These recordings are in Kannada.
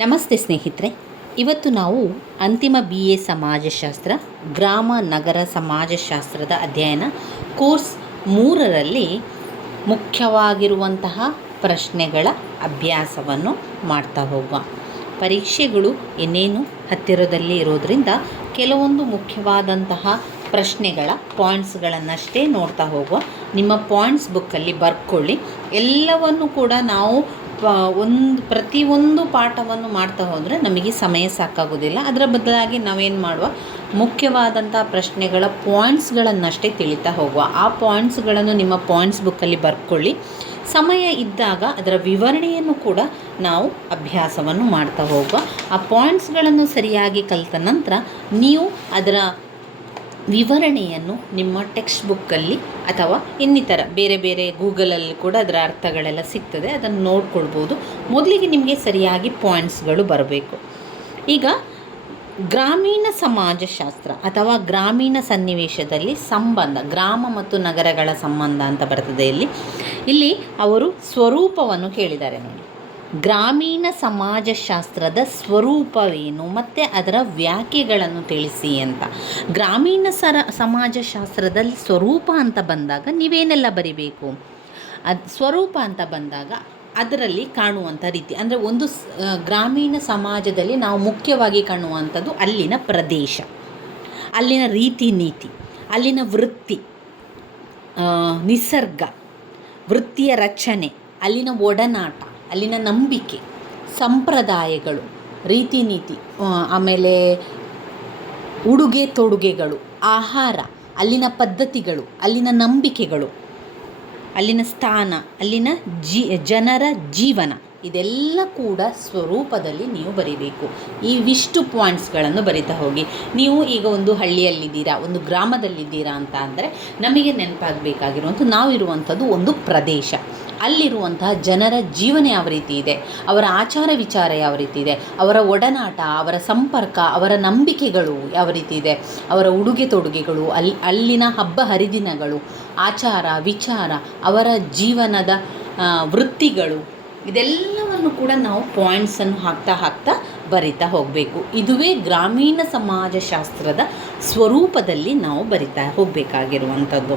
ನಮಸ್ತೆ ಸ್ನೇಹಿತರೆ, ಇವತ್ತು ನಾವು ಅಂತಿಮ BA ಸಮಾಜಶಾಸ್ತ್ರ ಗ್ರಾಮ ನಗರ ಸಮಾಜಶಾಸ್ತ್ರದ ಅಧ್ಯಯನ ಕೋರ್ಸ್ 3ರಲ್ಲಿ ಮುಖ್ಯವಾಗಿರುವಂತಹ ಪ್ರಶ್ನೆಗಳ ಅಭ್ಯಾಸವನ್ನು ಮಾಡ್ತಾ ಹೋಗುವ. ಪರೀಕ್ಷೆಗಳು ಇನ್ನೇನು ಹತ್ತಿರದಲ್ಲಿ ಇರೋದರಿಂದ ಕೆಲವೊಂದು ಮುಖ್ಯವಾದಂತಹ ಪ್ರಶ್ನೆಗಳ ಪಾಯಿಂಟ್ಸ್ಗಳನ್ನಷ್ಟೇ ನೋಡ್ತಾ ಹೋಗುವ. ನಿಮ್ಮ ಪಾಯಿಂಟ್ಸ್ ಬುಕ್ಕಲ್ಲಿ ಬರ್ಕೊಳ್ಳಿ. ಎಲ್ಲವನ್ನು ಕೂಡ ನಾವು ಪ್ರತಿಯೊಂದು ಪಾಠವನ್ನು ಮಾಡ್ತಾ ಹೋದರೆ ನಮಗೆ ಸಮಯ ಸಾಕಾಗೋದಿಲ್ಲ. ಅದರ ಬದಲಾಗಿ ನಾವೇನು ಮಾಡುವ, ಮುಖ್ಯವಾದಂಥ ಪ್ರಶ್ನೆಗಳ ಪಾಯಿಂಟ್ಸ್ಗಳನ್ನಷ್ಟೇ ತಿಳಿತಾ ಹೋಗುವ. ಆ ಪಾಯಿಂಟ್ಸ್ಗಳನ್ನು ನಿಮ್ಮ ಪಾಯಿಂಟ್ಸ್ ಬುಕ್ಕಲ್ಲಿ ಬರ್ಕೊಳ್ಳಿ. ಸಮಯ ಇದ್ದಾಗ ಅದರ ವಿವರಣೆಯನ್ನು ಕೂಡ ನಾವು ಅಭ್ಯಾಸವನ್ನು ಮಾಡ್ತಾ ಹೋಗುವ. ಆ ಪಾಯಿಂಟ್ಸ್ಗಳನ್ನು ಸರಿಯಾಗಿ ಕಲಿತ ನಂತರ ನೀವು ಅದರ ವಿವರಣೆಯನ್ನು ನಿಮ್ಮ ಟೆಕ್ಸ್ಟ್ ಬುಕ್ಕಲ್ಲಿ ಅಥವಾ ಇನ್ನಿತರ ಬೇರೆ ಬೇರೆ ಗೂಗಲಲ್ಲಿ ಕೂಡ ಅದರ ಅರ್ಥಗಳೆಲ್ಲ ಸಿಗ್ತದೆ, ಅದನ್ನು ನೋಡ್ಕೊಳ್ಬೋದು. ಮೊದಲಿಗೆ ನಿಮಗೆ ಸರಿಯಾಗಿ ಪಾಯಿಂಟ್ಸ್ಗಳು ಬರಬೇಕು. ಈಗ ಗ್ರಾಮೀಣ ಸಮಾಜಶಾಸ್ತ್ರ ಅಥವಾ ಗ್ರಾಮೀಣ ಸನ್ನಿವೇಶದಲ್ಲಿ ಸಂಬಂಧ, ಗ್ರಾಮ ಮತ್ತು ನಗರಗಳ ಸಂಬಂಧ ಅಂತ ಬರ್ತದೆ. ಇಲ್ಲಿ ಅವರು ಸ್ವರೂಪವನ್ನು ಕೇಳಿದ್ದಾರೆ ನೋಡಿ. ಗ್ರಾಮೀಣ ಸಮಾಜಶಾಸ್ತ್ರದ ಸ್ವರೂಪವೇನು ಮತ್ತು ಅದರ ವ್ಯಾಖ್ಯೆಗಳನ್ನು ತಿಳಿಸಿ ಅಂತ. ಗ್ರಾಮೀಣ ಸಮಾಜಶಾಸ್ತ್ರದಲ್ಲಿ ಸ್ವರೂಪ ಅಂತ ಬಂದಾಗ ನೀವೇನೆಲ್ಲ ಬರಿಬೇಕು? ಸ್ವರೂಪ ಅಂತ ಬಂದಾಗ ಅದರಲ್ಲಿ ಕಾಣುವಂಥ ರೀತಿ, ಅಂದರೆ ಒಂದು ಗ್ರಾಮೀಣ ಸಮಾಜದಲ್ಲಿ ನಾವು ಮುಖ್ಯವಾಗಿ ಕಾಣುವಂಥದ್ದು ಅಲ್ಲಿನ ಪ್ರದೇಶ, ಅಲ್ಲಿನ ರೀತಿ ನೀತಿ, ಅಲ್ಲಿನ ವೃತ್ತಿ, ನಿಸರ್ಗ, ವೃತ್ತಿಯ ರಚನೆ, ಅಲ್ಲಿನ ಒಡನಾಟ, ಅಲ್ಲಿನ ನಂಬಿಕೆ, ಸಂಪ್ರದಾಯಗಳು, ರೀತಿ ನೀತಿ, ಆಮೇಲೆ ಉಡುಗೆ ತೊಡುಗೆಗಳು, ಆಹಾರ, ಅಲ್ಲಿನ ಪದ್ಧತಿಗಳು, ಅಲ್ಲಿನ ನಂಬಿಕೆಗಳು, ಅಲ್ಲಿನ ಸ್ಥಾನ, ಅಲ್ಲಿನ ಜನರ ಜೀವನ, ಇದೆಲ್ಲ ಕೂಡ ಸ್ವರೂಪದಲ್ಲಿ ನೀವು ಬರೀಬೇಕು. ಇವಿಷ್ಟು ಪಾಯಿಂಟ್ಸ್ಗಳನ್ನು ಬರಿತಾ ಹೋಗಿ. ನೀವು ಈಗ ಒಂದು ಹಳ್ಳಿಯಲ್ಲಿದ್ದೀರಾ, ಒಂದು ಗ್ರಾಮದಲ್ಲಿದ್ದೀರಾ ಅಂತ ಅಂದರೆ ನಮಗೆ ನೆನಪಾಗಬೇಕಾಗಿರುವಂಥ ನಾವಿರುವಂಥದ್ದು ಒಂದು ಪ್ರದೇಶ. ಅಲ್ಲಿರುವಂತಹ ಜನರ ಜೀವನ ಯಾವ ರೀತಿ ಇದೆ, ಅವರ ಆಚಾರ ವಿಚಾರ ಯಾವ ರೀತಿ ಇದೆ, ಅವರ ಒಡನಾಟ, ಅವರ ಸಂಪರ್ಕ, ಅವರ ನಂಬಿಕೆಗಳು ಯಾವ ರೀತಿ ಇದೆ, ಅವರ ಉಡುಗೆ ತೊಡುಗೆಗಳು, ಅಲ್ಲಿನ ಹಬ್ಬ ಹರಿದಿನಗಳು, ಆಚಾರ ವಿಚಾರ, ಅವರ ಜೀವನದ ವೃತ್ತಿಗಳು, ಇದೆಲ್ಲವನ್ನು ಕೂಡ ನಾವು ಪಾಯಿಂಟ್ಸನ್ನು ಹಾಕ್ತಾ ಬರಿತಾ ಹೋಗಬೇಕು. ಇದುವೇ ಗ್ರಾಮೀಣ ಸಮಾಜಶಾಸ್ತ್ರದ ಸ್ವರೂಪದಲ್ಲಿ ನಾವು ಬರಿತಾ ಹೋಗಬೇಕಾಗಿರುವಂಥದ್ದು.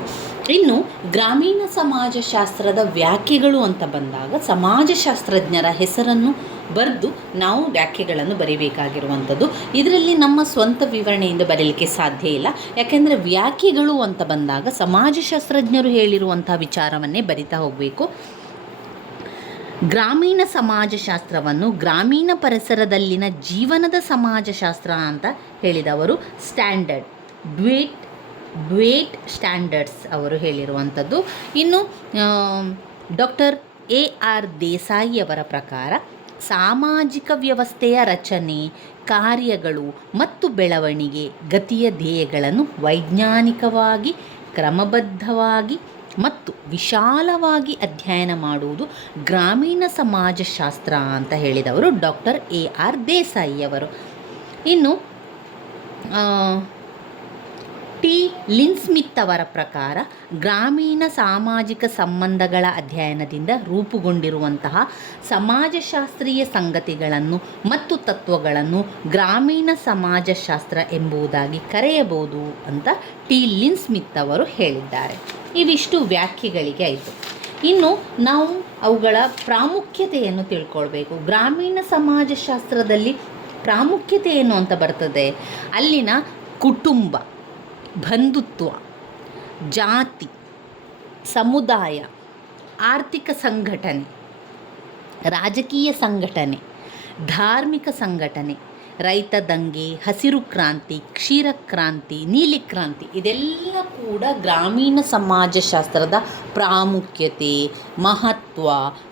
ಇನ್ನು ಗ್ರಾಮೀಣ ಸಮಾಜಶಾಸ್ತ್ರದ ವ್ಯಾಖ್ಯೆಗಳು ಅಂತ ಬಂದಾಗ ಸಮಾಜಶಾಸ್ತ್ರಜ್ಞರ ಹೆಸರನ್ನು ಬರೆದು ನಾವು ವ್ಯಾಖ್ಯೆಗಳನ್ನು ಬರೀಬೇಕಾಗಿರುವಂಥದ್ದು. ಇದರಲ್ಲಿ ನಮ್ಮ ಸ್ವಂತ ವಿವರಣೆಯಿಂದ ಬರೀಲಿಕ್ಕೆ ಸಾಧ್ಯ ಇಲ್ಲ. ಯಾಕೆಂದರೆ ವ್ಯಾಖ್ಯೆಗಳು ಅಂತ ಬಂದಾಗ ಸಮಾಜಶಾಸ್ತ್ರಜ್ಞರು ಹೇಳಿರುವಂಥ ವಿಚಾರವನ್ನೇ ಬರಿತಾ ಹೋಗಬೇಕು. ಗ್ರಾಮೀಣ ಸಮಾಜಶಾಸ್ತ್ರವನ್ನು ಗ್ರಾಮೀಣ ಪರಿಸರದಲ್ಲಿನ ಜೀವನದ ಸಮಾಜಶಾಸ್ತ್ರ ಅಂತ ಹೇಳಿದವರು ಸ್ಟ್ಯಾಂಡರ್ಡ್ ಡ್ವೇಟ್ ಸ್ಟ್ಯಾಂಡರ್ಡ್ಸ್ ಅವರು ಹೇಳಿರುವಂಥದ್ದು. ಇನ್ನು ಡಾಕ್ಟರ್ AR ದೇಸಾಯಿ ಅವರ ಪ್ರಕಾರ ಸಾಮಾಜಿಕ ವ್ಯವಸ್ಥೆಯ ರಚನೆ, ಕಾರ್ಯಗಳು ಮತ್ತು ಬೆಳವಣಿಗೆ, ಗತಿಯ ಧ್ಯೇಯಗಳನ್ನು ವೈಜ್ಞಾನಿಕವಾಗಿ, ಕ್ರಮಬದ್ಧವಾಗಿ ಮತ್ತು ವಿಶಾಲವಾಗಿ ಅಧ್ಯಯನ ಮಾಡುವುದು ಗ್ರಾಮೀಣ ಸಮಾಜಶಾಸ್ತ್ರ ಅಂತ ಹೇಳಿದವರು ಡಾಕ್ಟರ್ AR ದೇಸಾಯಿ ಅವರು. ಇನ್ನು T. ಲಿನ್ ಸ್ಮಿತ್ ಅವರ ಪ್ರಕಾರ ಗ್ರಾಮೀಣ ಸಾಮಾಜಿಕ ಸಂಬಂಧಗಳ ಅಧ್ಯಯನದಿಂದ ರೂಪುಗೊಂಡಿರುವಂತಹ ಸಮಾಜಶಾಸ್ತ್ರೀಯ ಸಂಗತಿಗಳನ್ನು ಮತ್ತು ತತ್ವಗಳನ್ನು ಗ್ರಾಮೀಣ ಸಮಾಜಶಾಸ್ತ್ರ ಎಂಬುದಾಗಿ ಕರೆಯಬಹುದು ಅಂತ T. ಲಿನ್ ಸ್ಮಿತ್ ಅವರು ಹೇಳಿದ್ದಾರೆ. ಇವಿಷ್ಟು ವ್ಯಾಖ್ಯೆಗಳಿಗೆ ಆಯಿತು. ಇನ್ನು ನಾವು ಅವುಗಳ ಪ್ರಾಮುಖ್ಯತೆಯನ್ನು ತಿಳ್ಕೊಳ್ಬೇಕು. ಗ್ರಾಮೀಣ ಸಮಾಜಶಾಸ್ತ್ರದಲ್ಲಿ ಪ್ರಾಮುಖ್ಯತೆ ಏನು ಅಂತ ಬರ್ತದೆ. ಅಲ್ಲಿನ ಕುಟುಂಬ, ಬಂಧುತ್ವ, ಜಾತಿ, ಸಮುದಾಯ, ಆರ್ಥಿಕ ಸಂಘಟನೆ, ರಾಜಕೀಯ ಸಂಘಟನೆ, ಧಾರ್ಮಿಕ ಸಂಘಟನೆ, ರೈತ ದಂಗೆ, ಹಸಿರು ಕ್ರಾಂತಿ, ಕ್ಷೀರ ಕ್ರಾಂತಿ, ನೀಲಿ ಕ್ರಾಂತಿ, ಇದೆಲ್ಲ ಕೂಡ ಗ್ರಾಮೀಣ ಸಮಾಜಶಾಸ್ತ್ರದ ಪ್ರಾಮುಖ್ಯತೆ, ಮಹತ್ವ,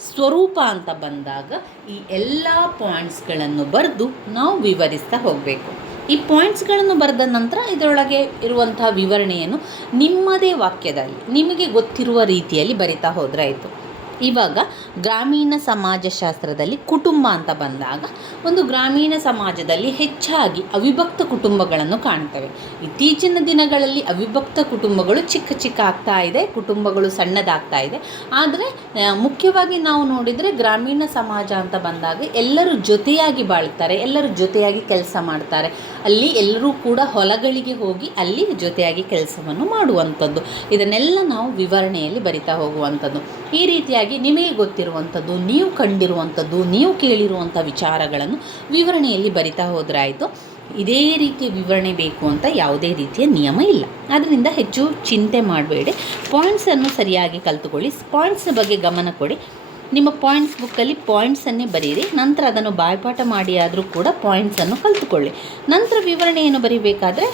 ಸ್ವರೂಪ ಅಂತ ಬಂದಾಗ ಈ ಎಲ್ಲ ಪಾಯಿಂಟ್ಸ್ಗಳನ್ನು ಬರೆದು ನಾವು ವಿವರಿಸ್ತಾ ಹೋಗಬೇಕು. ಈ ಪಾಯಿಂಟ್ಸ್ಗಳನ್ನು ಬರೆದ ನಂತರ ಇದರೊಳಗೆ ಇರುವಂತಹ ವಿವರಣೆಯನ್ನು ನಿಮ್ಮದೇ ವಾಕ್ಯದಲ್ಲಿ ನಿಮಗೆ ಗೊತ್ತಿರುವ ರೀತಿಯಲ್ಲಿ ಬರಿತಾ ಹೋದರೆ ಆಯಿತು. ಇವಾಗ ಗ್ರಾಮೀಣ ಸಮಾಜಶಾಸ್ತ್ರದಲ್ಲಿ ಕುಟುಂಬ ಅಂತ ಬಂದಾಗ ಒಂದು ಗ್ರಾಮೀಣ ಸಮಾಜದಲ್ಲಿ ಹೆಚ್ಚಾಗಿ ಅವಿಭಕ್ತ ಕುಟುಂಬಗಳನ್ನು ಕಾಣ್ತೇವೆ. ಇತ್ತೀಚಿನ ದಿನಗಳಲ್ಲಿ ಅವಿಭಕ್ತ ಕುಟುಂಬಗಳು ಚಿಕ್ಕ ಚಿಕ್ಕ ಆಗ್ತಾ ಇದೆ, ಕುಟುಂಬಗಳು ಸಣ್ಣದಾಗ್ತಾ ಇದೆ. ಆದರೆ ಮುಖ್ಯವಾಗಿ ನಾವು ನೋಡಿದರೆ ಗ್ರಾಮೀಣ ಸಮಾಜ ಅಂತ ಬಂದಾಗ ಎಲ್ಲರೂ ಜೊತೆಯಾಗಿ ಬಾಳ್ತಾರೆ, ಎಲ್ಲರೂ ಜೊತೆಯಾಗಿ ಕೆಲಸ ಮಾಡ್ತಾರೆ. ಅಲ್ಲಿ ಎಲ್ಲರೂ ಕೂಡ ಹೊಲಗಳಿಗೆ ಹೋಗಿ ಅಲ್ಲಿ ಜೊತೆಯಾಗಿ ಕೆಲಸವನ್ನು ಮಾಡುವಂಥದ್ದು. ಇದನ್ನೆಲ್ಲ ನಾವು ವಿವರಣೆಯಲ್ಲಿ ಬರಿತಾ ಹೋಗುವಂಥದ್ದು. ಈ ರೀತಿಯಾಗಿ ನಿಮಗೆ ಗೊತ್ತಿರುವಂಥದ್ದು, ನೀವು ಕಂಡಿರುವಂಥದ್ದು, ನೀವು ಕೇಳಿರುವಂಥ ವಿಚಾರಗಳನ್ನು ವಿವರಣೆಯಲ್ಲಿ ಬರಿತಾ ಹೋದ್ರಾಯಿತು. ಇದೇ ರೀತಿಯ ವಿವರಣೆ ಬೇಕು ಅಂತ ಯಾವುದೇ ರೀತಿಯ ನಿಯಮ ಇಲ್ಲ. ಅದರಿಂದ ಹೆಚ್ಚು ಚಿಂತೆ ಮಾಡಬೇಡಿ, ಪಾಯಿಂಟ್ಸನ್ನು ಸರಿಯಾಗಿ ಕಲಿತುಕೊಳ್ಳಿ, ಪಾಯಿಂಟ್ಸ್ ಬಗ್ಗೆ ಗಮನ ಕೊಡಿ. ನಿಮ್ಮ ಪಾಯಿಂಟ್ಸ್ ಬುಕ್ಕಲ್ಲಿ ಪಾಯಿಂಟ್ಸನ್ನೇ ಬರೀರಿ, ನಂತರ ಅದನ್ನು ಬಾಯ್ಪಾಠ ಮಾಡಿ ಆದರೂ ಕೂಡ ಪಾಯಿಂಟ್ಸನ್ನು ಕಲಿತುಕೊಳ್ಳಿ. ನಂತರ ವಿವರಣೆಯನ್ನು ಬರೀಬೇಕಾದ್ರೆ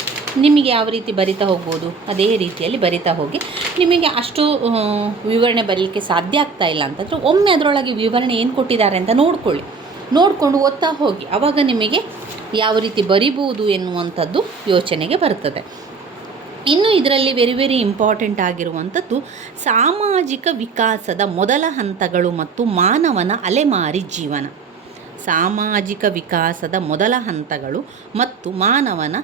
ನಿಮಗೆ ಯಾವ ರೀತಿ ಬರಿತಾ ಹೋಗ್ಬೋದು ಅದೇ ರೀತಿಯಲ್ಲಿ ಬರಿತಾ ಹೋಗಿ. ನಿಮಗೆ ಅಷ್ಟು ವಿವರಣೆ ಬರೀಲಿಕ್ಕೆ ಸಾಧ್ಯ ಆಗ್ತಾ ಇಲ್ಲ ಅಂತಂದರೆ ಒಮ್ಮೆ ಅದರೊಳಗೆ ವಿವರಣೆ ಏನು ಕೊಟ್ಟಿದ್ದಾರೆ ಅಂತ ನೋಡಿಕೊಂಡು ಓದ್ತಾ ಹೋಗಿ. ಆವಾಗ ನಿಮಗೆ ಯಾವ ರೀತಿ ಬರಿಬೋದು ಎನ್ನುವಂಥದ್ದು ಯೋಚನೆಗೆ ಬರ್ತದೆ. ಇನ್ನು ಇದರಲ್ಲಿ ವೆರಿ ಇಂಪಾರ್ಟೆಂಟ್ ಆಗಿರುವಂಥದ್ದು ಸಾಮಾಜಿಕ ವಿಕಾಸದ ಮೊದಲ ಹಂತಗಳು ಮತ್ತು ಮಾನವನ ಅಲೆಮಾರಿ ಜೀವನ. ಸಾಮಾಜಿಕ ವಿಕಾಸದ ಮೊದಲ ಹಂತಗಳು ಮತ್ತು ಮಾನವನ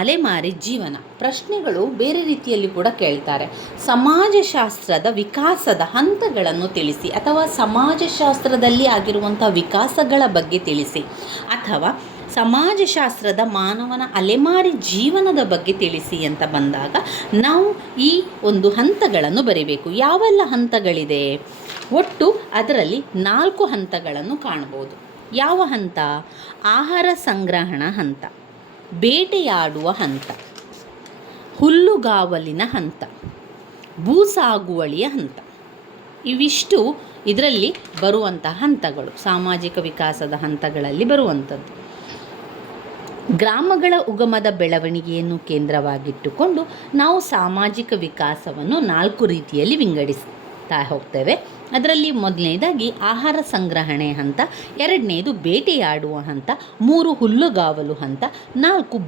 ಅಲೆಮಾರಿ ಜೀವನ. ಪ್ರಶ್ನೆಗಳು ಬೇರೆ ರೀತಿಯಲ್ಲಿ ಕೂಡ ಕೇಳ್ತಾರೆ. ಸಮಾಜಶಾಸ್ತ್ರದ ವಿಕಾಸದ ಹಂತಗಳನ್ನು ತಿಳಿಸಿ, ಅಥವಾ ಸಮಾಜಶಾಸ್ತ್ರದಲ್ಲಿ ಆಗಿರುವಂಥ ವಿಕಾಸಗಳ ಬಗ್ಗೆ ತಿಳಿಸಿ, ಅಥವಾ ಸಮಾಜಶಾಸ್ತ್ರದ ಮಾನವನ ಅಲೆಮಾರಿ ಜೀವನದ ಬಗ್ಗೆ ತಿಳಿಸಿ ಅಂತ ಬಂದಾಗ ನಾವು ಈ ಒಂದು ಹಂತಗಳನ್ನು ಬರೀಬೇಕು. ಯಾವೆಲ್ಲ ಹಂತಗಳಿದೆ? ಒಟ್ಟು ಅದರಲ್ಲಿ 4 ಹಂತಗಳನ್ನು ಕಾಣ್ಬೋದು. ಯಾವ ಹಂತ? ಆಹಾರ ಸಂಗ್ರಹಣ ಹಂತ, ಬೇಟೆಯಾಡುವ ಹಂತ, ಹುಲ್ಲುಗಾವಲಿನ ಹಂತ, ಭೂಸಾಗುವಳಿಯ ಹಂತ. ಇವಿಷ್ಟು ಇದರಲ್ಲಿ ಬರುವಂಥ ಹಂತಗಳು, ಸಾಮಾಜಿಕ ವಿಕಾಸದ ಹಂತಗಳಲ್ಲಿ ಬರುವಂಥದ್ದು. ಗ್ರಾಮಗಳ ಉಗಮದ ಬೆಳವಣಿಗೆಯನ್ನು ಕೇಂದ್ರವಾಗಿಟ್ಟುಕೊಂಡು ನಾವು ಸಾಮಾಜಿಕ ವಿಕಾಸವನ್ನು 4 ರೀತಿಯಲ್ಲಿ ವಿಂಗಡಿಸ್ತಾ ಹೋಗ್ತೇವೆ. ಅದರಲ್ಲಿ ಮೊದಲನೇದಾಗಿ ಆಹಾರ ಸಂಗ್ರಹಣೆ ಹಂತ, 2ನೇದು ಬೇಟೆಯಾಡುವ ಹಂತ, 3 ಹುಲ್ಲುಗಾವಲು ಹಂತ, 4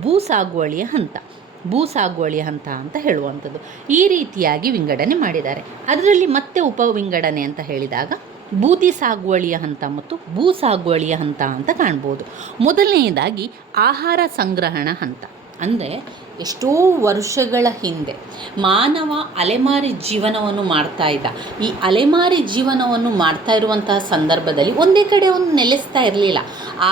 ಭೂಸಾಗುವಳಿಯ ಹಂತ ಅಂತ ಹೇಳುವಂಥದ್ದು. ಈ ರೀತಿಯಾಗಿ ವಿಂಗಡಣೆ ಮಾಡಿದ್ದಾರೆ. ಅದರಲ್ಲಿ ಮತ್ತೆ ಉಪವಿಂಗಡಣೆ ಅಂತ ಹೇಳಿದಾಗ ಬೂದಿ ಸಾಗುವಳಿಯ ಹಂತ ಮತ್ತು ಭೂ ಸಾಗುವಳಿಯ ಹಂತ ಅಂತ ಕಾಣ್ಬೋದು. ಮೊದಲನೆಯದಾಗಿ ಆಹಾರ ಸಂಗ್ರಹಣ ಹಂತ ಅಂದರೆ ಎಷ್ಟೋ ವರ್ಷಗಳ ಹಿಂದೆ ಮಾನವ ಅಲೆಮಾರಿ ಜೀವನವನ್ನು ಮಾಡ್ತಾ ಇದ್ದ. ಈ ಅಲೆಮಾರಿ ಜೀವನವನ್ನು ಮಾಡ್ತಾ ಇರುವಂತಹ ಸಂದರ್ಭದಲ್ಲಿ ಒಂದೇ ಕಡೆ ಅವನು ನೆಲೆಸ್ತಾ ಇರಲಿಲ್ಲ.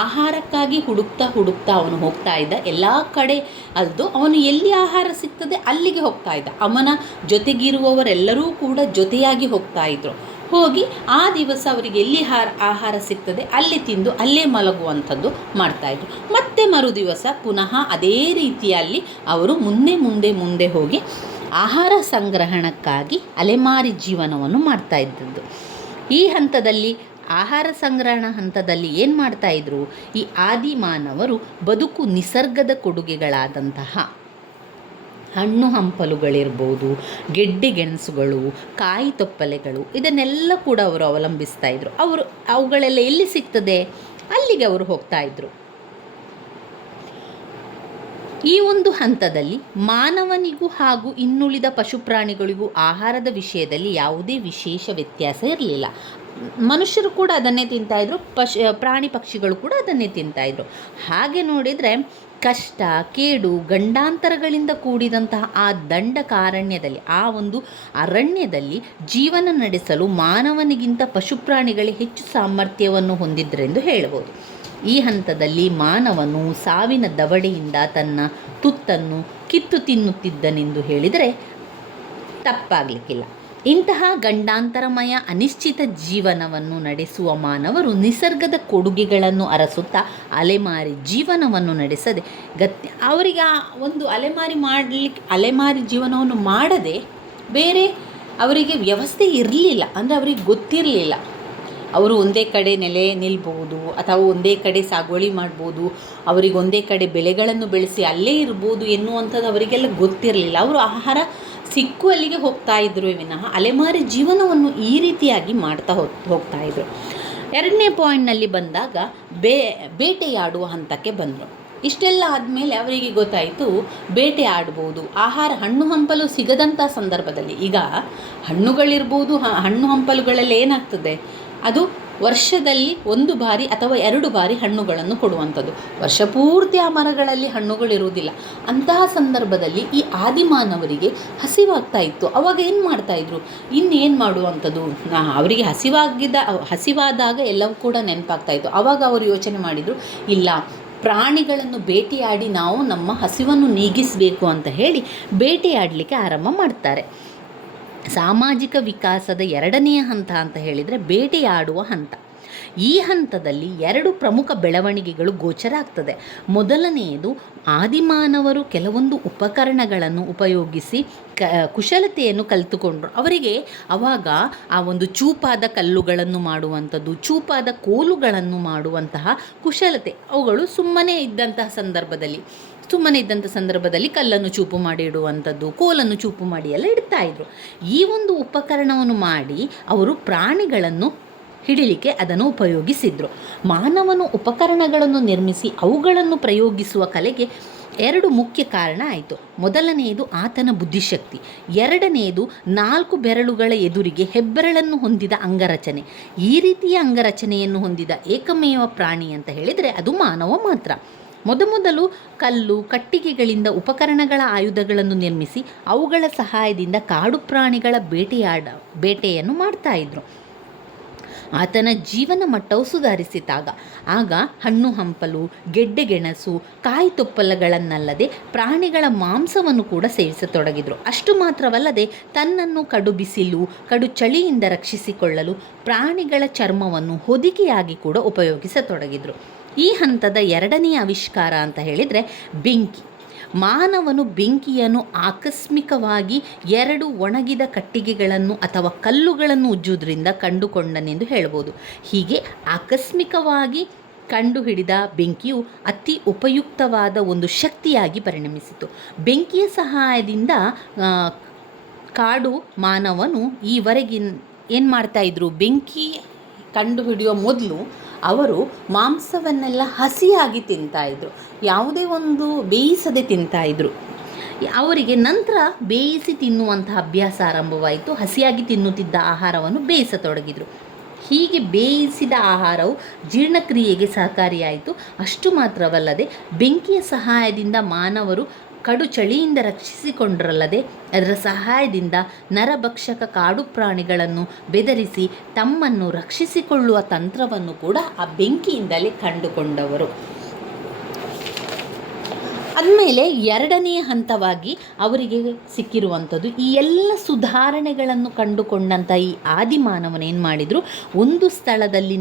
ಆಹಾರಕ್ಕಾಗಿ ಹುಡುಕ್ತಾ ಅವನು ಹೋಗ್ತಾ ಇದ್ದ. ಎಲ್ಲ ಕಡೆ ಅಲ್ದು ಅವನು ಎಲ್ಲಿ ಆಹಾರ ಸಿಗ್ತದೆ ಅಲ್ಲಿಗೆ ಹೋಗ್ತಾ ಇದ್ದ. ಅವನ ಜೊತೆಗಿರುವವರೆಲ್ಲರೂ ಕೂಡ ಜೊತೆಯಾಗಿ ಹೋಗ್ತಾ ಇದ್ರು. ಹೋಗಿ ಆ ದಿವಸ ಅವರಿಗೆ ಎಲ್ಲಿ ಆಹಾರ ಸಿಗ್ತದೆ ಅಲ್ಲಿ ತಿಂದು ಅಲ್ಲೇ ಮಲಗುವಂಥದ್ದು ಮಾಡ್ತಾಯಿದ್ರು. ಮತ್ತೆ ಮರುದಿವಸ ಪುನಃ ಅದೇ ರೀತಿಯಲ್ಲಿ ಅವರು ಮುಂದೆ ಹೋಗಿ ಆಹಾರ ಸಂಗ್ರಹಣಕ್ಕಾಗಿ ಅಲೆಮಾರಿ ಜೀವನವನ್ನು ಮಾಡ್ತಾ ಇದ್ದದ್ದು. ಈ ಹಂತದಲ್ಲಿ ಆಹಾರ ಸಂಗ್ರಹಣ ಹಂತದಲ್ಲಿ ಏನು ಮಾಡ್ತಾಯಿದ್ರು? ಈ ಆದಿಮಾನವರು ಬದುಕು ನಿಸರ್ಗದ ಕೊಡುಗೆಗಳಾದಂತಹ ಹಣ್ಣು ಹಂಪಲುಗಳಿರ್ಬೋದು, ಗೆಡ್ಡೆ ಗೆಣಸುಗಳು, ಕಾಯಿ ತೊಪ್ಪಲೆಗಳು, ಇದನ್ನೆಲ್ಲ ಕೂಡ ಅವರು ಅವಲಂಬಿಸ್ತಾ ಇದ್ರು. ಅವುಗಳೆಲ್ಲ ಎಲ್ಲಿ ಸಿಗ್ತದೆ ಅಲ್ಲಿಗೆ ಅವರು ಹೋಗ್ತಾ ಇದ್ರು. ಈ ಒಂದು ಹಂತದಲ್ಲಿ ಮಾನವನಿಗೂ ಹಾಗೂ ಇನ್ನುಳಿದ ಪಶು ಪ್ರಾಣಿಗಳಿಗೂ ಆಹಾರದ ವಿಷಯದಲ್ಲಿ ಯಾವುದೇ ವಿಶೇಷ ವ್ಯತ್ಯಾಸ ಇರಲಿಲ್ಲ. ಮನುಷ್ಯರು ಕೂಡ ಅದನ್ನೇ ತಿಂತಾಯಿದ್ರು, ಪ್ರಾಣಿ ಪಕ್ಷಿಗಳು ಕೂಡ ಅದನ್ನೇ ತಿಂತಾಯಿದ್ರು. ಹಾಗೆ ನೋಡಿದರೆ ಕಷ್ಟ, ಕೇಡು, ಗಂಡಾಂತರಗಳಿಂದ ಕೂಡಿದಂತಹ ಆ ದಂಡಕಾರಣ್ಯದಲ್ಲಿ, ಆ ಒಂದು ಅರಣ್ಯದಲ್ಲಿ ಜೀವನ ನಡೆಸಲು ಮಾನವನಿಗಿಂತ ಪಶುಪ್ರಾಣಿಗಳೇ ಹೆಚ್ಚು ಸಾಮರ್ಥ್ಯವನ್ನು ಹೊಂದಿದ್ದರೆಂದು ಹೇಳಬಹುದು. ಈ ಹಂತದಲ್ಲಿ ಮಾನವನು ಸಾವಿನ ದವಡೆಯಿಂದ ತನ್ನ ತುತ್ತನ್ನು ಕಿತ್ತು ತಿನ್ನುತ್ತಿದ್ದನೆಂದು ಹೇಳಿದರೆ ತಪ್ಪಾಗಲಿಕ್ಕಿಲ್ಲ. ಇಂತಹ ಗಂಡಾಂತರಮಯ ಅನಿಶ್ಚಿತ ಜೀವನವನ್ನು ನಡೆಸುವ ಮಾನವರು ನಿಸರ್ಗದ ಕೊಡುಗೆಗಳನ್ನು ಅರಸುತ್ತಾ ಅಲೆಮಾರಿ ಜೀವನವನ್ನು ನಡೆಸದೆ ಅವರಿಗೆ ಆ ಒಂದು ಅಲೆಮಾರಿ ಜೀವನವನ್ನು ಮಾಡದೆ ಬೇರೆ ಅವರಿಗೆ ವ್ಯವಸ್ಥೆ ಇರಲಿಲ್ಲ. ಅಂದರೆ ಅವರಿಗೆ ಗೊತ್ತಿರಲಿಲ್ಲ. ಅವರು ಒಂದೇ ಕಡೆ ನಿಲ್ಬೋದು ಅಥವಾ ಒಂದೇ ಕಡೆ ಸಾಗುವಳಿ ಮಾಡ್ಬೋದು, ಅವರಿಗೆ ಒಂದೇ ಕಡೆ ಬೆಳೆಗಳನ್ನು ಬೆಳೆಸಿ ಅಲ್ಲೇ ಇರ್ಬೋದು ಎನ್ನುವಂಥದ್ದು ಅವರಿಗೆಲ್ಲ ಗೊತ್ತಿರಲಿಲ್ಲ. ಅವರು ಆಹಾರ ಸಿಕ್ಕುವಲ್ಲಿಗೆ ಹೋಗ್ತಾ ಇದ್ರು ವಿನಃ ಅಲೆಮಾರಿ ಜೀವನವನ್ನು ಈ ರೀತಿಯಾಗಿ ಮಾಡ್ತಾ ಹೋಗ್ತಾ ಇದ್ರು. 2ನೇ ಪಾಯಿಂಟ್ನಲ್ಲಿ ಬಂದಾಗ ಬೇಟೆಯಾಡುವ ಹಂತಕ್ಕೆ ಬಂದರು. ಇಷ್ಟೆಲ್ಲ ಆದಮೇಲೆ ಅವರಿಗೆ ಗೊತ್ತಾಯಿತು ಬೇಟೆ ಆಡ್ಬೋದು. ಆಹಾರ ಹಣ್ಣು ಹಂಪಲು ಸಿಗದಂಥ ಸಂದರ್ಭದಲ್ಲಿ, ಈಗ ಹಣ್ಣುಗಳಿರ್ಬೋದು, ಹಣ್ಣು ಹಂಪಲುಗಳಲ್ಲಿ ಏನಾಗ್ತದೆ, ಅದು ವರ್ಷದಲ್ಲಿ 1 ಬಾರಿ ಅಥವಾ 2 ಬಾರಿ ಹಣ್ಣುಗಳನ್ನು ಕೊಡುವಂಥದ್ದು. ವರ್ಷ ಪೂರ್ತಿ ಆ ಮರಗಳಲ್ಲಿ ಹಣ್ಣುಗಳಿರುವುದಿಲ್ಲ. ಅಂತಹ ಸಂದರ್ಭದಲ್ಲಿ ಈ ಆದಿಮಾನವರಿಗೆ ಹಸಿವಾಗ್ತಾ ಇತ್ತು. ಅವಾಗ ಏನು ಮಾಡ್ತಾಯಿದ್ರು, ಇನ್ನೇನು ಮಾಡುವಂಥದ್ದು, ಅವರಿಗೆ ಹಸಿವಾದಾಗ ಎಲ್ಲವೂ ಕೂಡ ನೆನಪಾಗ್ತಾಯಿತ್ತು. ಆವಾಗ ಅವರು ಯೋಚನೆ ಮಾಡಿದರು, ಇಲ್ಲ, ಪ್ರಾಣಿಗಳನ್ನು ಬೇಟೆಯಾಡಿ ನಾವು ನಮ್ಮ ಹಸಿವನ್ನು ನೀಗಿಸಬೇಕು ಅಂತ ಹೇಳಿ ಬೇಟೆಯಾಡಲಿಕ್ಕೆ ಆರಂಭ ಮಾಡ್ತಾರೆ. ಸಾಮಾಜಿಕ ವಿಕಾಸದ 2ನೆಯ ಹಂತ ಅಂತ ಹೇಳಿದರೆ ಬೇಟೆಯಾಡುವ ಹಂತ. ಈ ಹಂತದಲ್ಲಿ 2 ಪ್ರಮುಖ ಬೆಳವಣಿಗೆಗಳು ಗೋಚರ ಆಗ್ತದೆ. ಮೊದಲನೆಯದು, ಆದಿಮಾನವರು ಕೆಲವೊಂದು ಉಪಕರಣಗಳನ್ನು ಉಪಯೋಗಿಸಿ ಕುಶಲತೆಯನ್ನು ಕಲಿತುಕೊಂಡ್ರು. ಅವರಿಗೆ ಆವಾಗ ಆ ಒಂದು ಚೂಪಾದ ಕಲ್ಲುಗಳನ್ನು ಮಾಡುವಂಥದ್ದು, ಚೂಪಾದ ಕೋಲುಗಳನ್ನು ಮಾಡುವಂತಹ ಕುಶಲತೆ, ಅವುಗಳು ಸುಮ್ಮನೆ ಇದ್ದಂತಹ ಸಂದರ್ಭದಲ್ಲಿ ಕಲ್ಲನ್ನು ಚೂಪು ಮಾಡಿ ಇಡುವಂಥದ್ದು, ಕೋಲನ್ನು ಚೂಪು ಮಾಡಿ ಎಲ್ಲ ಇಡ್ತಾಯಿದ್ರು. ಈ ಒಂದು ಉಪಕರಣವನ್ನು ಮಾಡಿ ಅವರು ಪ್ರಾಣಿಗಳನ್ನು ಹಿಡಿಲಿಕ್ಕೆ ಅದನ್ನು ಉಪಯೋಗಿಸಿದರು. ಮಾನವನು ಉಪಕರಣಗಳನ್ನು ನಿರ್ಮಿಸಿ ಅವುಗಳನ್ನು ಪ್ರಯೋಗಿಸುವ ಕಲೆಗೆ 2 ಮುಖ್ಯ ಕಾರಣ ಆಯಿತು. ಮೊದಲನೆಯದು ಆತನ ಬುದ್ಧಿಶಕ್ತಿ, 2ನೆಯದು 4 ಬೆರಳುಗಳ ಎದುರಿಗೆ ಹೆಬ್ಬೆರಳನ್ನು ಹೊಂದಿದ ಅಂಗರಚನೆ. ಈ ರೀತಿಯ ಅಂಗರಚನೆಯನ್ನು ಹೊಂದಿದ ಏಕಮೇವ ಪ್ರಾಣಿ ಅಂತ ಹೇಳಿದರೆ ಅದು ಮಾನವ ಮಾತ್ರ. ಮೊದಲು ಕಲ್ಲು ಕಟ್ಟಿಗೆಗಳಿಂದ ಉಪಕರಣಗಳ ಆಯುಧಗಳನ್ನು ನಿರ್ಮಿಸಿ ಅವುಗಳ ಸಹಾಯದಿಂದ ಕಾಡು ಪ್ರಾಣಿಗಳ ಬೇಟೆಯನ್ನು ಮಾಡ್ತಾಯಿದ್ರು. ಆತನ ಜೀವನ ಮಟ್ಟವು ಸುಧಾರಿಸಿದಾಗ ಆಗ ಹಣ್ಣು ಹಂಪಲು, ಗೆಡ್ಡೆಗೆಣಸು, ಕಾಯಿ ತೊಪ್ಪಲಗಳನ್ನಲ್ಲದೆ ಪ್ರಾಣಿಗಳ ಮಾಂಸವನ್ನು ಕೂಡ ಸೇವಿಸತೊಡಗಿದ್ರು. ಅಷ್ಟು ಮಾತ್ರವಲ್ಲದೆ ತನ್ನನ್ನು ಕಡು ಬಿಸಿಲು, ಕಡು ಚಳಿಯಿಂದ ರಕ್ಷಿಸಿಕೊಳ್ಳಲು ಪ್ರಾಣಿಗಳ ಚರ್ಮವನ್ನು ಹೊದಿಕೆಯಾಗಿ ಕೂಡ ಉಪಯೋಗಿಸತೊಡಗಿದ್ರು. ಈ ಹಂತದ 2ನೆಯ ಆವಿಷ್ಕಾರ ಅಂತ ಹೇಳಿದರೆ ಬೆಂಕಿ. ಮಾನವನು ಬೆಂಕಿಯನ್ನು ಆಕಸ್ಮಿಕವಾಗಿ 2 ಒಣಗಿದ ಕಟ್ಟಿಗೆಗಳನ್ನು ಅಥವಾ ಕಲ್ಲುಗಳನ್ನು ಉಜ್ಜುವುದರಿಂದ ಕಂಡುಕೊಂಡನೆಂದು ಹೇಳ್ಬೋದು. ಹೀಗೆ ಆಕಸ್ಮಿಕವಾಗಿ ಕಂಡುಹಿಡಿದ ಬೆಂಕಿಯು ಅತಿ ಉಪಯುಕ್ತವಾದ ಒಂದು ಶಕ್ತಿಯಾಗಿ ಪರಿಣಮಿಸಿತು. ಬೆಂಕಿಯ ಸಹಾಯದಿಂದ ಕಾಡು ಮಾನವನು ಈವರೆಗಿನ ಏನು ಮಾಡ್ತಾಯಿದ್ರು, ಬೆಂಕಿ ಕಂಡುಹಿಡಿಯುವ ಮೊದಲು ಅವರು ಮಾಂಸವನ್ನೆಲ್ಲ ಹಸಿಯಾಗಿ ತಿಂತಾಯಿದ್ರು, ಯಾವುದೇ ಒಂದು ಬೇಯಿಸದೆ ತಿಂತಾಯಿದ್ರು. ಅವರಿಗೆ ನಂತರ ಬೇಯಿಸಿ ತಿನ್ನುವಂತಹ ಅಭ್ಯಾಸ ಆರಂಭವಾಯಿತು. ಹಸಿಯಾಗಿ ತಿನ್ನುತ್ತಿದ್ದ ಆಹಾರವನ್ನು ಬೇಯಿಸತೊಡಗಿದರು. ಹೀಗೆ ಬೇಯಿಸಿದ ಆಹಾರವು ಜೀರ್ಣಕ್ರಿಯೆಗೆ ಸಹಕಾರಿಯಾಯಿತು. ಅಷ್ಟು ಮಾತ್ರವಲ್ಲದೆ ಬೆಂಕಿಯ ಸಹಾಯದಿಂದ ಮಾನವರು ಕಡು ಚಳಿಯಿಂದ ರಕ್ಷಿಸಿಕೊಂಡರಲ್ಲದೆ ಅದರ ಸಹಾಯದಿಂದ ನರಭಕ್ಷಕ ಕಾಡು ಪ್ರಾಣಿಗಳನ್ನು ಬೆದರಿಸಿ ತಮ್ಮನ್ನು ರಕ್ಷಿಸಿಕೊಳ್ಳುವ ತಂತ್ರವನ್ನು ಕೂಡ ಆ ಬೆಂಕಿಯಿಂದಲೇ ಕಂಡುಕೊಂಡವರು. ಅಂದಮೇಲೆ 2ನೆಯ ಹಂತವಾಗಿ ಅವರಿಗೆ ಸಿಕ್ಕಿರುವಂಥದ್ದು, ಈ ಎಲ್ಲ ಸುಧಾರಣೆಗಳನ್ನು ಕಂಡುಕೊಂಡಂಥ ಈ ಆದಿಮಾನವನೇನು ಮಾಡಿದರು, ಒಂದು ಸ್ಥಳದಲ್ಲಿ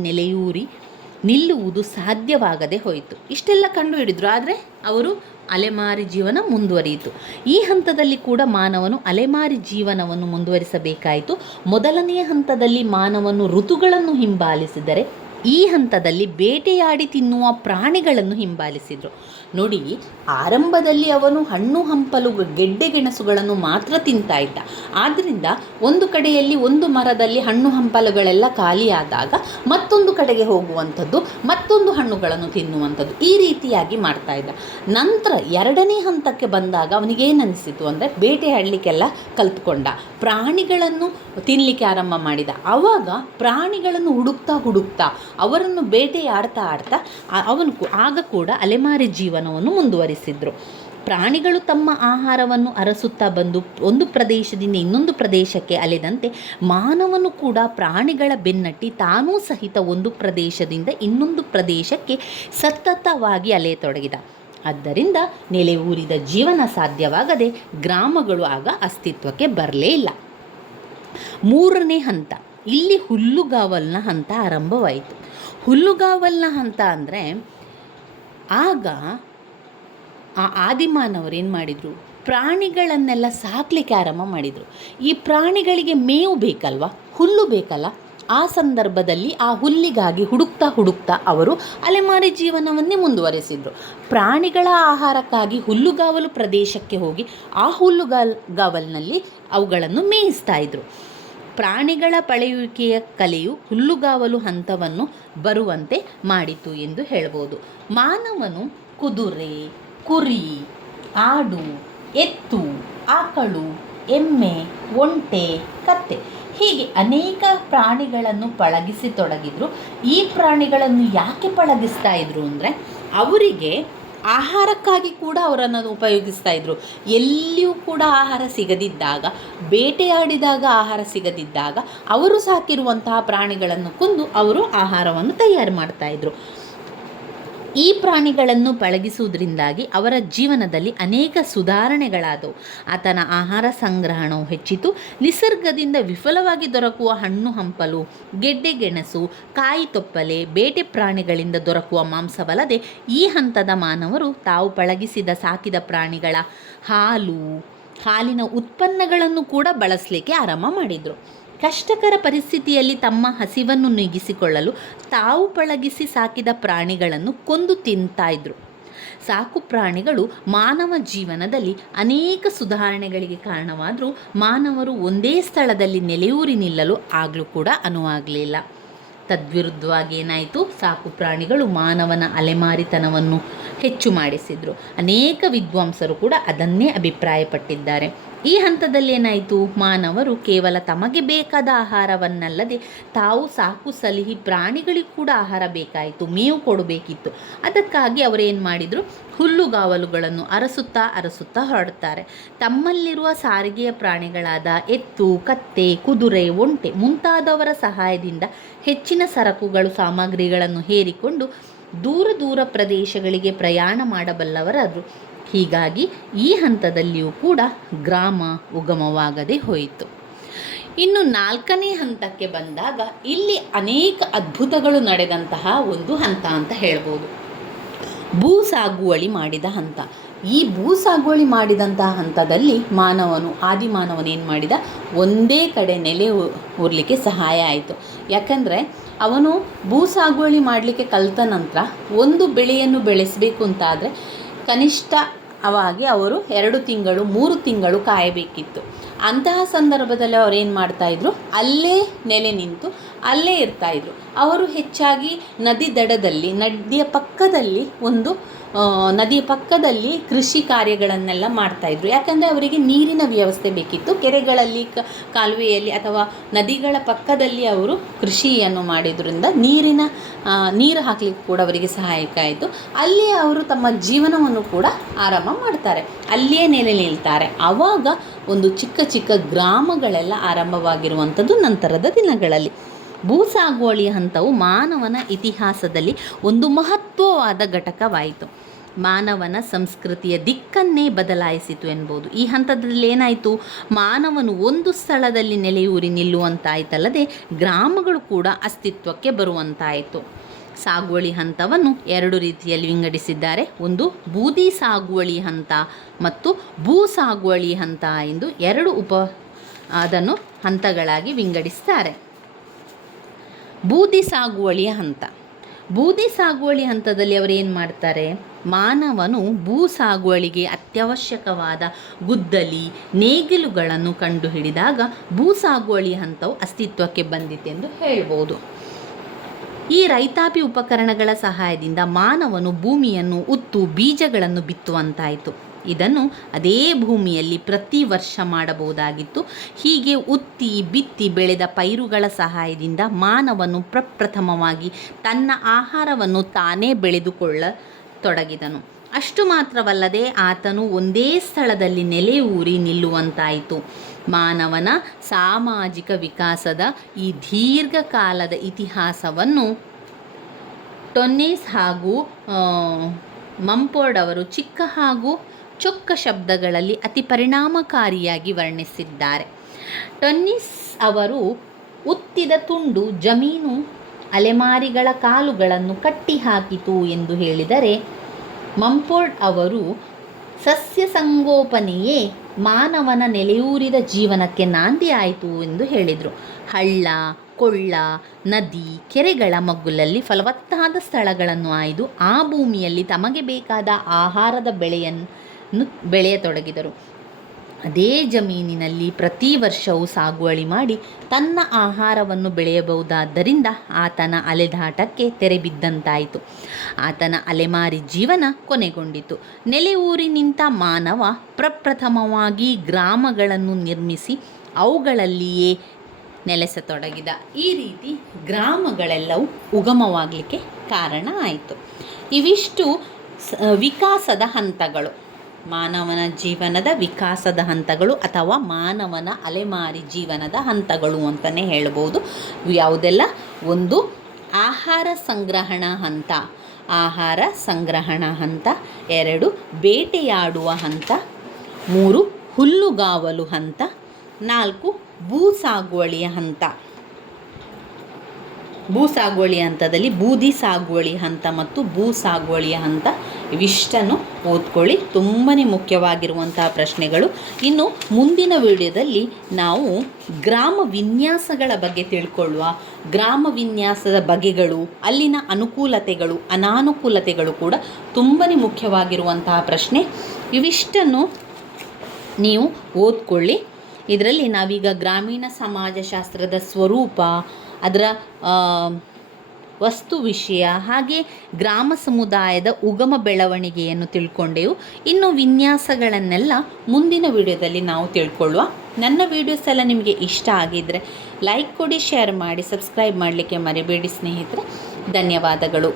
ನಿಲ್ಲುವುದು ಸಾಧ್ಯವಾಗದೆ ಹೋಯಿತು. ಇಷ್ಟೆಲ್ಲ ಕಂಡುಹಿಡಿದ್ರು, ಆದರೆ ಅವರು ಅಲೆಮಾರಿ ಜೀವನ ಮುಂದುವರಿಯಿತು. ಈ ಹಂತದಲ್ಲಿ ಕೂಡ ಮಾನವನು ಅಲೆಮಾರಿ ಜೀವನವನ್ನು ಮುಂದುವರಿಸಬೇಕಾಯಿತು. ಮೊದಲನೆಯ ಹಂತದಲ್ಲಿ ಮಾನವನು ಋತುಗಳನ್ನು ಹಿಂಬಾಲಿಸಿದರೆ ಈ ಹಂತದಲ್ಲಿ ಬೇಟೆಯಾಡಿ ತಿನ್ನುವ ಪ್ರಾಣಿಗಳನ್ನು ಹಿಂಬಾಲಿಸಿದರು. ನೋಡಿ, ಆರಂಭದಲ್ಲಿ ಅವನು ಹಣ್ಣು ಹಂಪಲು ಗೆಡ್ಡೆಗೆಣಸುಗಳನ್ನು ಮಾತ್ರ ತಿಂತಾ ಇದ್ದ. ಆದ್ದರಿಂದ ಒಂದು ಕಡೆಯಲ್ಲಿ ಒಂದು ಮರದಲ್ಲಿ ಹಣ್ಣು ಹಂಪಲುಗಳೆಲ್ಲ ಖಾಲಿಯಾದಾಗ ಮತ್ತೊಂದು ಕಡೆಗೆ ಹೋಗುವಂಥದ್ದು, ಮತ್ತೊಂದು ಹಣ್ಣುಗಳನ್ನು ತಿನ್ನುವಂಥದ್ದು, ಈ ರೀತಿಯಾಗಿ ಮಾಡ್ತಾ ಇದ್ದ. ನಂತರ 2ನೇ ಹಂತಕ್ಕೆ ಬಂದಾಗ ಅವನಿಗೇನನಿಸಿತು ಅಂದರೆ ಬೇಟೆಯಾಡಲಿಕ್ಕೆಲ್ಲ ಕಲ್ತ್ಕೊಂಡ, ಪ್ರಾಣಿಗಳನ್ನು ತಿನ್ನಲಿಕ್ಕೆ ಆರಂಭ ಮಾಡಿದ. ಆವಾಗ ಪ್ರಾಣಿಗಳನ್ನು ಹುಡುಕ್ತಾ ಅವರನ್ನು ಬೇಟೆಯಾಡ್ತಾ ಅವನು ಆಗ ಕೂಡ ಅಲೆಮಾರಿ ಜೀವನವನ್ನು ಮುಂದುವರಿಸಿದ್ರು. ಪ್ರಾಣಿಗಳು ತಮ್ಮ ಆಹಾರವನ್ನು ಅರಸುತ್ತಾ ಬಂದು ಒಂದು ಪ್ರದೇಶದಿಂದ ಇನ್ನೊಂದು ಪ್ರದೇಶಕ್ಕೆ ಅಲೆದಂತೆ ಮಾನವನು ಕೂಡ ಪ್ರಾಣಿಗಳ ಬೆನ್ನಟ್ಟಿ ತಾನೂ ಸಹಿತ ಒಂದು ಪ್ರದೇಶದಿಂದ ಇನ್ನೊಂದು ಪ್ರದೇಶಕ್ಕೆ ಸತತವಾಗಿ ಅಲೆಯತೊಡಗಿದ. ಆದ್ದರಿಂದ ನೆಲೆ ಊರಿದ ಜೀವನ ಸಾಧ್ಯವಾಗದೆ ಗ್ರಾಮಗಳು ಆಗ ಅಸ್ತಿತ್ವಕ್ಕೆ ಬರಲೇ ಇಲ್ಲ. 3ನೇ ಹಂತ, ಇಲ್ಲಿ ಹುಲ್ಲುಗಾವಲಿನ ಹಂತ ಆರಂಭವಾಯಿತು. ಹುಲ್ಲುಗಾವಲಿನ ಹಂತ ಅಂದರೆ ಆಗ ಆ ಆದಿಮಾನವರು ಏನು ಮಾಡಿದರು, ಪ್ರಾಣಿಗಳನ್ನೆಲ್ಲ ಸಾಕಲಿಕ್ಕೆ ಆರಂಭ ಮಾಡಿದರು. ಈ ಪ್ರಾಣಿಗಳಿಗೆ ಮೇವು ಬೇಕಲ್ವ, ಹುಲ್ಲು ಬೇಕಲ್ಲ. ಆ ಸಂದರ್ಭದಲ್ಲಿ ಆ ಹುಲ್ಲಿಗಾಗಿ ಹುಡುಕ್ತಾ ಅವರು ಅಲೆಮಾರಿ ಜೀವನವನ್ನೇ ಮುಂದುವರೆಸಿದರು. ಪ್ರಾಣಿಗಳ ಆಹಾರಕ್ಕಾಗಿ ಹುಲ್ಲುಗಾವಲು ಪ್ರದೇಶಕ್ಕೆ ಹೋಗಿ ಆ ಹುಲ್ಲುಗಾವಲಿನಲ್ಲಿ ಅವುಗಳನ್ನು ಮೇಯಿಸ್ತಾ ಇದ್ರು. ಪ್ರಾಣಿಗಳ ಪಳೆಯುವಿಕೆಯ ಕಲೆಯು ಹುಲ್ಲುಗಾವಲು ಹಂತವನ್ನು ಬರುವಂತೆ ಮಾಡಿತು ಎಂದು ಹೇಳ್ಬೋದು. ಮಾನವನು ಕುದುರೆ, ಕುರಿ, ಆಡು, ಎತ್ತು, ಆಕಳು, ಎಮ್ಮೆ, ಒಂಟೆ, ಕತ್ತೆ ಹೀಗೆ ಅನೇಕ ಪ್ರಾಣಿಗಳನ್ನು ಪಳಗಿಸತೊಡಗಿದ್ರು. ಈ ಪ್ರಾಣಿಗಳನ್ನು ಯಾಕೆ ಪಳಗಿಸ್ತಾ ಇದ್ರು ಅಂದರೆ ಅವರಿಗೆ ಆಹಾರಕ್ಕಾಗಿ ಕೂಡ ಅವರನ್ನು ಉಪಯೋಗಿಸ್ತಾ ಇದ್ರು. ಎಲ್ಲಿಯೂ ಕೂಡ ಆಹಾರ ಸಿಗದಿದ್ದಾಗ, ಬೇಟೆಯಾಡಿದಾಗ ಆಹಾರ ಸಿಗದಿದ್ದಾಗ ಅವರು ಸಾಕಿರುವಂತಹ ಪ್ರಾಣಿಗಳನ್ನು ಕೊಂದು ಅವರು ಆಹಾರವನ್ನು ತಯಾರು ಮಾಡ್ತಾಯಿದ್ರು. ಈ ಪ್ರಾಣಿಗಳನ್ನು ಪಳಗಿಸುವುದರಿಂದಾಗಿ ಅವರ ಜೀವನದಲ್ಲಿ ಅನೇಕ ಸುಧಾರಣೆಗಳಾದವು. ಆತನ ಆಹಾರ ಸಂಗ್ರಹಣವು ಹೆಚ್ಚಿತು. ನಿಸರ್ಗದಿಂದ ವಿಫಲವಾಗಿ ದೊರಕುವ ಹಣ್ಣು ಹಂಪಲು, ಗೆಡ್ಡೆ ಗೆಣಸು, ಕಾಯಿ ತೊಪ್ಪಲೆ, ಬೇಟೆ ಪ್ರಾಣಿಗಳಿಂದ ದೊರಕುವ ಮಾಂಸವಲ್ಲದೆ ಈ ಹಂತದ ಮಾನವರು ತಾವು ಪಳಗಿಸಿದ ಸಾಕಿದ ಪ್ರಾಣಿಗಳ ಹಾಲಿನ ಉತ್ಪನ್ನಗಳನ್ನು ಕೂಡ ಬಳಸಲಿಕ್ಕೆ ಆರಂಭ ಮಾಡಿದರು. ಕಷ್ಟಕರ ಪರಿಸ್ಥಿತಿಯಲ್ಲಿ ತಮ್ಮ ಹಸಿವನ್ನು ನೀಗಿಸಿಕೊಳ್ಳಲು ತಾವು ಪಳಗಿಸಿ ಸಾಕಿದ ಪ್ರಾಣಿಗಳನ್ನು ಕೊಂದು ತಿಂತಾಯಿದ್ರು. ಸಾಕು ಪ್ರಾಣಿಗಳು ಮಾನವ ಜೀವನದಲ್ಲಿ ಅನೇಕ ಸುಧಾರಣೆಗಳಿಗೆ ಕಾರಣವಾದರೂ ಮಾನವರು ಒಂದೇ ಸ್ಥಳದಲ್ಲಿ ನೆಲೆಯೂರಿ ನಿಲ್ಲಲು ಆಗಲೂ ಕೂಡ ಅನುವಾಗಲಿಲ್ಲ. ತದ್ವಿರುದ್ಧವಾಗಿ ಏನಾಯಿತು, ಸಾಕು ಪ್ರಾಣಿಗಳು ಮಾನವನ ಅಲೆಮಾರಿತನವನ್ನು ಹೆಚ್ಚು ಮಾಡಿಸಿದರು. ಅನೇಕ ವಿದ್ವಾಂಸರು ಕೂಡ ಅದನ್ನೇ ಅಭಿಪ್ರಾಯಪಟ್ಟಿದ್ದಾರೆ. ಈ ಹಂತದಲ್ಲಿ ಏನಾಯಿತು, ಮಾನವರು ಕೇವಲ ತಮಗೆ ಬೇಕಾದ ಆಹಾರವನ್ನಲ್ಲದೆ ತಾವು ಸಾಕು ಸಲಹಿ ಪ್ರಾಣಿಗಳಿಗೂ ಕೂಡ ಆಹಾರ ಬೇಕಾಯಿತು, ಮೇವು ಕೊಡಬೇಕಿತ್ತು. ಅದಕ್ಕಾಗಿ ಅವರೇನು ಮಾಡಿದರು, ಹುಲ್ಲುಗಾವಲುಗಳನ್ನು ಅರಸುತ್ತಾ ಹೊರಡ್ತಾರೆ. ತಮ್ಮಲ್ಲಿರುವ ಸಾರಿಗೆಯ ಪ್ರಾಣಿಗಳಾದ ಎತ್ತು, ಕತ್ತೆ, ಕುದುರೆ, ಒಂಟೆ ಮುಂತಾದವರ ಸಹಾಯದಿಂದ ಹೆಚ್ಚಿನ ಸರಕುಗಳು ಸಾಮಗ್ರಿಗಳನ್ನು ಹೇರಿಕೊಂಡು ದೂರ ಪ್ರದೇಶಗಳಿಗೆ ಪ್ರಯಾಣ ಮಾಡಬಲ್ಲವರಾದರು. ಹೀಗಾಗಿ ಈ ಹಂತದಲ್ಲಿಯೂ ಕೂಡ ಗ್ರಾಮ ಉಗಮವಾಗದೆ ಹೋಯಿತು. ಇನ್ನು 4ನೇ ಹಂತಕ್ಕೆ ಬಂದಾಗ ಇಲ್ಲಿ ಅನೇಕ ಅದ್ಭುತಗಳು ನಡೆದಂತಹ ಒಂದು ಹಂತ ಅಂತ ಹೇಳ್ಬೋದು. ಭೂ ಸಾಗುವಳಿ ಮಾಡಿದ ಹಂತ. ಈ ಭೂ ಸಾಗುವಳಿ ಮಾಡಿದಂತಹ ಹಂತದಲ್ಲಿ ಆದಿಮಾನವನು ಏನು ಮಾಡಿದ, ಒಂದೇ ಕಡೆ ನೆಲೆ ಊರಲಿಕ್ಕೆ ಸಹಾಯ ಆಯಿತು. ಯಾಕಂದರೆ ಅವನು ಭೂ ಸಾಗುವಳಿ ಮಾಡಲಿಕ್ಕೆ ಕಲಿತ ನಂತರ ಒಂದು ಬೆಳೆಯನ್ನು ಬೆಳೆಸಬೇಕು ಅಂತಾದರೆ ಕನಿಷ್ಠವಾಗಿ ಅವರು 2 ತಿಂಗಳು 3 ತಿಂಗಳು ಕಾಯಬೇಕಿತ್ತು. ಅಂತಹ ಸಂದರ್ಭದಲ್ಲಿ ಅವರೇನು ಮಾಡ್ತಾಯಿದ್ರು, ಅಲ್ಲೇ ನೆಲೆ ನಿಂತು ಅಲ್ಲೇ ಇರ್ತಾಯಿದ್ರು. ಅವರು ಹೆಚ್ಚಾಗಿ ನದಿಯ ಪಕ್ಕದಲ್ಲಿ ಕೃಷಿ ಕಾರ್ಯಗಳನ್ನೆಲ್ಲ ಮಾಡ್ತಾಯಿದ್ರು. ಯಾಕಂದರೆ ಅವರಿಗೆ ನೀರಿನ ವ್ಯವಸ್ಥೆ ಬೇಕಿತ್ತು. ಕೆರೆಗಳಲ್ಲಿ, ಕಾಲುವೆಯಲ್ಲಿ ಅಥವಾ ನದಿಗಳ ಪಕ್ಕದಲ್ಲಿ ಅವರು ಕೃಷಿಯನ್ನು ಮಾಡಿದ್ರಿಂದ ನೀರು ಹಾಕಲಿಕ್ಕೆ ಕೂಡ ಅವರಿಗೆ ಸಹಾಯಕ ಆಯಿತು. ಅಲ್ಲಿಯೇ ಅವರು ತಮ್ಮ ಜೀವನವನ್ನು ಕೂಡ ಆರಂಭ ಮಾಡ್ತಾರೆ, ಅಲ್ಲಿಯೇ ನೆಲೆ ನಿಲ್ತಾರೆ. ಆವಾಗ ಒಂದು ಚಿಕ್ಕ ಗ್ರಾಮಗಳೆಲ್ಲ ಆರಂಭವಾಗಿರುವಂಥದ್ದು ನಂತರದ ದಿನಗಳಲ್ಲಿ. ಭೂಸಾಗುವಳಿಯ ಹಂತವು ಮಾನವನ ಇತಿಹಾಸದಲ್ಲಿ ಒಂದು ಮಹತ್ವವಾದ ಘಟಕವಾಯಿತು. ಮಾನವನ ಸಂಸ್ಕೃತಿಯ ದಿಕ್ಕನ್ನೇ ಬದಲಾಯಿಸಿತು ಎನ್ಬೋದು. ಈ ಹಂತದಲ್ಲಿ ಏನಾಯಿತು, ಮಾನವನು ಒಂದು ಸ್ಥಳದಲ್ಲಿ ನೆಲೆಯೂರಿ ನಿಲ್ಲುವಂತಾಯಿತಲ್ಲದೆ ಗ್ರಾಮಗಳು ಕೂಡ ಅಸ್ತಿತ್ವಕ್ಕೆ ಬರುವಂತಾಯಿತು. ಸಾಗುವಳಿ ಹಂತವನ್ನು 2 ರೀತಿಯಲ್ಲಿ ವಿಂಗಡಿಸಿದ್ದಾರೆ. ಒಂದು ಬೂದಿ ಸಾಗುವಳಿ ಹಂತ ಮತ್ತು ಭೂ ಸಾಗುವಳಿ ಹಂತ ಎಂದು 2 ಅದನ್ನು ಹಂತಗಳಾಗಿ ವಿಂಗಡಿಸ್ತಾರೆ. ಬೂದಿ ಸಾಗುವಳಿಯ ಹಂತ. ಬೂದಿ ಸಾಗುವಳಿ ಹಂತದಲ್ಲಿ ಅವರು ಏನು ಮಾಡ್ತಾರೆ, ಮಾನವನು ಭೂ ಸಾಗುವಳಿಗೆ ಅತ್ಯವಶ್ಯಕವಾದ ಗುದ್ದಲಿ, ನೇಗಿಲುಗಳನ್ನು ಕಂಡುಹಿಡಿದಾಗ ಭೂ ಸಾಗುವಳಿ ಹಂತವು ಅಸ್ತಿತ್ವಕ್ಕೆ ಬಂದಿತೆಂದು ಹೇಳ್ಬೋದು. ಈ ರೈತಾಪಿ ಉಪಕರಣಗಳ ಸಹಾಯದಿಂದ ಮಾನವನು ಭೂಮಿಯನ್ನು ಉತ್ತು ಬೀಜಗಳನ್ನು ಬಿತ್ತುವಂತಾಯಿತು. ಇದನ್ನು ಅದೇ ಭೂಮಿಯಲ್ಲಿ ಪ್ರತಿ ವರ್ಷ ಮಾಡಬಹುದಾಗಿತ್ತು. ಹೀಗೆ ಬಿತ್ತಿ ಬೆಳೆದ ಪೈರುಗಳ ಸಹಾಯದಿಂದ ಮಾನವನು ಪ್ರಪ್ರಥಮವಾಗಿ ತನ್ನ ಆಹಾರವನ್ನು ತಾನೇ ಬೆಳೆದುಕೊಳ್ಳತೊಡಗಿದನು. ಅಷ್ಟು ಮಾತ್ರವಲ್ಲದೆ ಆತನು ಒಂದೇ ಸ್ಥಳದಲ್ಲಿ ನೆಲೆಯೂರಿ ನಿಲ್ಲುವಂತಾಯಿತು. ಮಾನವನ ಸಾಮಾಜಿಕ ವಿಕಾಸದ ಈ ದೀರ್ಘಕಾಲದ ಇತಿಹಾಸವನ್ನು ಟೊನ್ನೇಸ್ ಹಾಗೂ ಮಂಫೋರ್ಡ್ ಅವರು ಚಿಕ್ಕ ಹಾಗೂ ಚೊಕ್ಕ ಶಬ್ದಗಳಲ್ಲಿ ಅತಿ ಪರಿಣಾಮಕಾರಿಯಾಗಿ ವರ್ಣಿಸಿದ್ದಾರೆ. ಟೊನ್ನೇಸ್ ಅವರು ಉತ್ತಿದ ತುಂಡು ಜಮೀನು ಅಲೆಮಾರಿಗಳ ಕಾಲುಗಳನ್ನು ಕಟ್ಟಿಹಾಕಿತು ಎಂದು ಹೇಳಿದರೆ, ಮಂಫೋರ್ಡ್ ಅವರು ಸಸ್ಯ ಸಂಗೋಪನೆಯೇ ಮಾನವನ ನೆಲೆಯೂರಿದ ಜೀವನಕ್ಕೆ ನಾಂದಿ ಆಯಿತು ಎಂದು ಹೇಳಿದರು. ಹಳ್ಳ, ಕೊಳ್ಳ, ನದಿ, ಕೆರೆಗಳ ಮಗ್ಗುಲಲ್ಲಿ ಫಲವತ್ತಾದ ಸ್ಥಳಗಳನ್ನು ಆಯ್ದು ಆ ಭೂಮಿಯಲ್ಲಿ ತಮಗೆ ಬೇಕಾದ ಆಹಾರದ ಬೆಳೆಯತೊಡಗಿದರು. ಅದೇ ಜಮೀನಿನಲ್ಲಿ ಪ್ರತಿ ವರ್ಷವೂ ಸಾಗುವಳಿ ಮಾಡಿ ತನ್ನ ಆಹಾರವನ್ನು ಬೆಳೆಯಬಹುದಾದ್ದರಿಂದ ಆತನ ಅಲೆದಾಟಕ್ಕೆ ತೆರೆ ಬಿದ್ದಂತಾಯಿತು. ಆತನ ಅಲೆಮಾರಿ ಜೀವನ ಕೊನೆಗೊಂಡಿತು. ನೆಲೆ ಊರಿ ನಿಂತ ಮಾನವ ಪ್ರಪ್ರಥಮವಾಗಿ ಗ್ರಾಮಗಳನ್ನು ನಿರ್ಮಿಸಿ ಅವುಗಳಲ್ಲಿಯೇ ನೆಲೆಸತೊಡಗಿದ. ಈ ರೀತಿ ಗ್ರಾಮಗಳೆಲ್ಲವೂ ಉಗಮವಾಗಲಿಕ್ಕೆ ಕಾರಣ ಆಯಿತು. ಇವಿಷ್ಟು ವಿಕಾಸದ ಹಂತಗಳು, ಮಾನವನ ಜೀವನದ ವಿಕಾಸದ ಹಂತಗಳು ಅಥವಾ ಮಾನವನ ಅಲೆಮಾರಿ ಜೀವನದ ಹಂತಗಳು ಅಂತಲೇ ಹೇಳ್ಬೋದು. ಯಾವುದೆಲ್ಲ? ಒಂದು, ಆಹಾರ ಸಂಗ್ರಹಣಾ ಹಂತ, ಆಹಾರ ಸಂಗ್ರಹಣಾ ಹಂತ. 2, ಬೇಟೆಯಾಡುವ ಹಂತ. 3, ಹುಲ್ಲುಗಾವಲು ಹಂತ. 4, ಭೂಸಾಗುವಳಿಯ ಹಂತ. ಭೂಸಾಗುವಳಿ ಹಂತದಲ್ಲಿ ಬೂದಿ ಸಾಗುವಳಿ ಹಂತ ಮತ್ತು ಭೂಸಾಗುವಳಿಯ ಹಂತ. ಇವಿಷ್ಟನ್ನು ಓದ್ಕೊಳ್ಳಿ, ತುಂಬಾ ಮುಖ್ಯವಾಗಿರುವಂತಹ ಪ್ರಶ್ನೆಗಳು. ಇನ್ನು ಮುಂದಿನ ವಿಡಿಯೋದಲ್ಲಿ ನಾವು ಗ್ರಾಮ ವಿನ್ಯಾಸಗಳ ಬಗ್ಗೆ ತಿಳ್ಕೊಳ್ಳುವ. ಗ್ರಾಮ ವಿನ್ಯಾಸದ ಬಗೆಗಳು, ಅಲ್ಲಿನ ಅನುಕೂಲತೆಗಳು, ಅನಾನುಕೂಲತೆಗಳು ಕೂಡ ತುಂಬಾ ಮುಖ್ಯವಾಗಿರುವಂತಹ ಪ್ರಶ್ನೆ. ಇವಿಷ್ಟನ್ನು ನೀವು ಓದ್ಕೊಳ್ಳಿ. ಇದರಲ್ಲಿ ನಾವೀಗ ಗ್ರಾಮೀಣ ಸಮಾಜಶಾಸ್ತ್ರದ ಸ್ವರೂಪ, ಅದರ ವಸ್ತು ವಿಷಯ, ಹಾಗೆ ಗ್ರಾಮ ಸಮುದಾಯದ ಉಗಮ ಬೆಳವಣಿಗೆಯನ್ನು ತಿಳ್ಕೊಂಡೆವು. ಇನ್ನು ವಿನ್ಯಾಸಗಳನ್ನೆಲ್ಲ ಮುಂದಿನ ವಿಡಿಯೋದಲ್ಲಿ ನಾವು ತಿಳ್ಕೊಳ್ಳುವ. ನನ್ನ ವಿಡಿಯೋಸ್ ಎಲ್ಲ ನಿಮಗೆ ಇಷ್ಟ ಆಗಿದ್ದರೆ ಲೈಕ್ ಕೊಡಿ, ಶೇರ್ ಮಾಡಿ, ಸಬ್ಸ್ಕ್ರೈಬ್ ಮಾಡಲಿಕ್ಕೆ ಮರಿಬೇಡಿ ಸ್ನೇಹಿತರೆ. ಧನ್ಯವಾದಗಳು.